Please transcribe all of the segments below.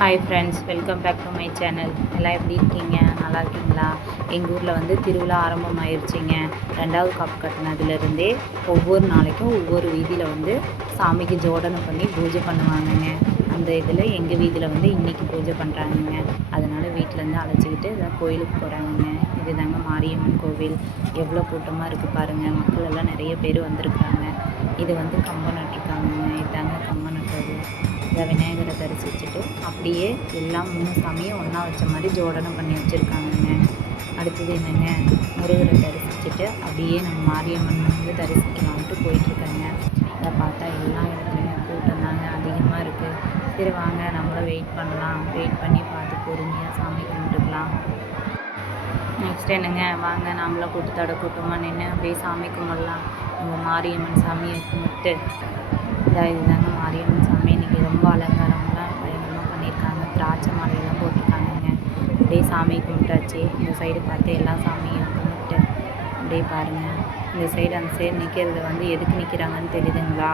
Hi friends, welcome back to my channel. எல்லாம் எப்படி இருக்கீங்க? நல்லா இருக்கீங்களா? எங்கள் ஊரில் வந்து திருவிழா ஆரம்பமாயிருச்சுங்க. 2வது காப்பு கட்டினதுலேருந்தே ஒவ்வொரு நாளைக்கும் ஒவ்வொரு வீதியில் வந்து சாமிக்கு ஜோடனை பண்ணி பூஜை பண்ணுவாங்கங்க. அந்த இதில் எங்கள் வீதியில் வந்து இன்றைக்கி பூஜை பண்ணுறாங்கங்க. அதனால் வீட்டிலேருந்து அழைச்சிக்கிட்டு இதான் கோயிலுக்கு போகிறாங்கங்க. இது தாங்க மாரியம்மன் கோவில். எவ்வளோ கூட்டமாக இருக்குது பாருங்கள். மக்கள் எல்லாம் நிறைய பேர் வந்திருக்காங்க. இது வந்து கம்பம் நட்டுருக்காங்கங்க. இதாங்க கம்பம் நட்டது. இதை விநாயகரை தரிசிச்சுட்டு அப்படியே எல்லாம் 3 சாமியும் ஒன்றா வச்ச மாதிரி ஜோடனை பண்ணி வச்சுருக்காங்கங்க. அடுத்தது என்னங்க, முருகரை தரிசிச்சுட்டு அப்படியே நம்ம மாரியம்மன் வந்து தரிசிக்கலான்ட்டு போயிட்டுருக்காங்க. இதை பார்த்தா எல்லா இடத்துலையும் கூட்டம் தாங்க அதிகமாக இருக்குது. சரி வாங்க நம்மளும் வெயிட் பண்ணலாம். வெயிட் பண்ணி பார்த்து பொறுமையாக சாமி கும்பிட்டுக்கலாம். நெக்ஸ்ட் என்னங்க, வாங்க நாமளும் கூட்டத்தோட கூட்டமாக நின்று அப்படியே சாமி கும்பிடலாம். நம்ம மாரியம்மன் சாமியை கும்பிட்டு இதுதாங்க மாரியம்மன் சாமி. இன்றைக்கி ரொம்ப அலங்காரம்லாம் பயங்கரமாக பண்ணியிருக்காங்க. திராட்சை மாலையெல்லாம் போட்டிருக்காங்கங்க. அப்படியே சாமி கும்பிட்டாச்சு. இந்த சைடு பார்த்து எல்லா சாமியும் கும்பிட்டு அப்படியே பாருங்கள். இந்த சைடு அந்த சைடு நிற்கிறது வந்து எதுக்கு நிற்கிறாங்கன்னு தெரியுதுங்களா?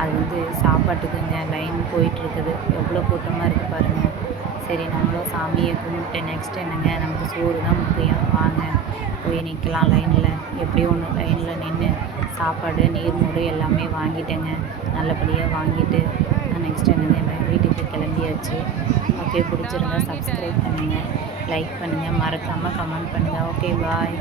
அது வந்து சாப்பாட்டுக்குங்க. லைன் போயிட்டுருக்குது. எவ்வளோ கூட்டமாக இருக்குது பாருங்கள். சரி நம்மளும் சாமியை கும்பிட்டு நெக்ஸ்ட் என்னங்க, நமக்கு சோறு தான் முக்கியம். வாங்க போய் நிற்கலாம் லைனில். எப்படியோ ஒன்று லைனில் நின்று சாப்பாடு நீர்மோடு எல்லாமே வாங்கிட்டேங்க. நல்லபடியாக வாங்கிட்டு நெக்ஸ்ட் என்னங்க, வீட்டுக்கு கிளம்பியாச்சு. ஓகே, பிடிச்சிருந்தா சப்ஸ்கிரைப் பண்ணுங்கள், லைக் பண்ணுங்கள், மறக்காமல் கமெண்ட் பண்ணுங்கள். ஓகே, பாய்.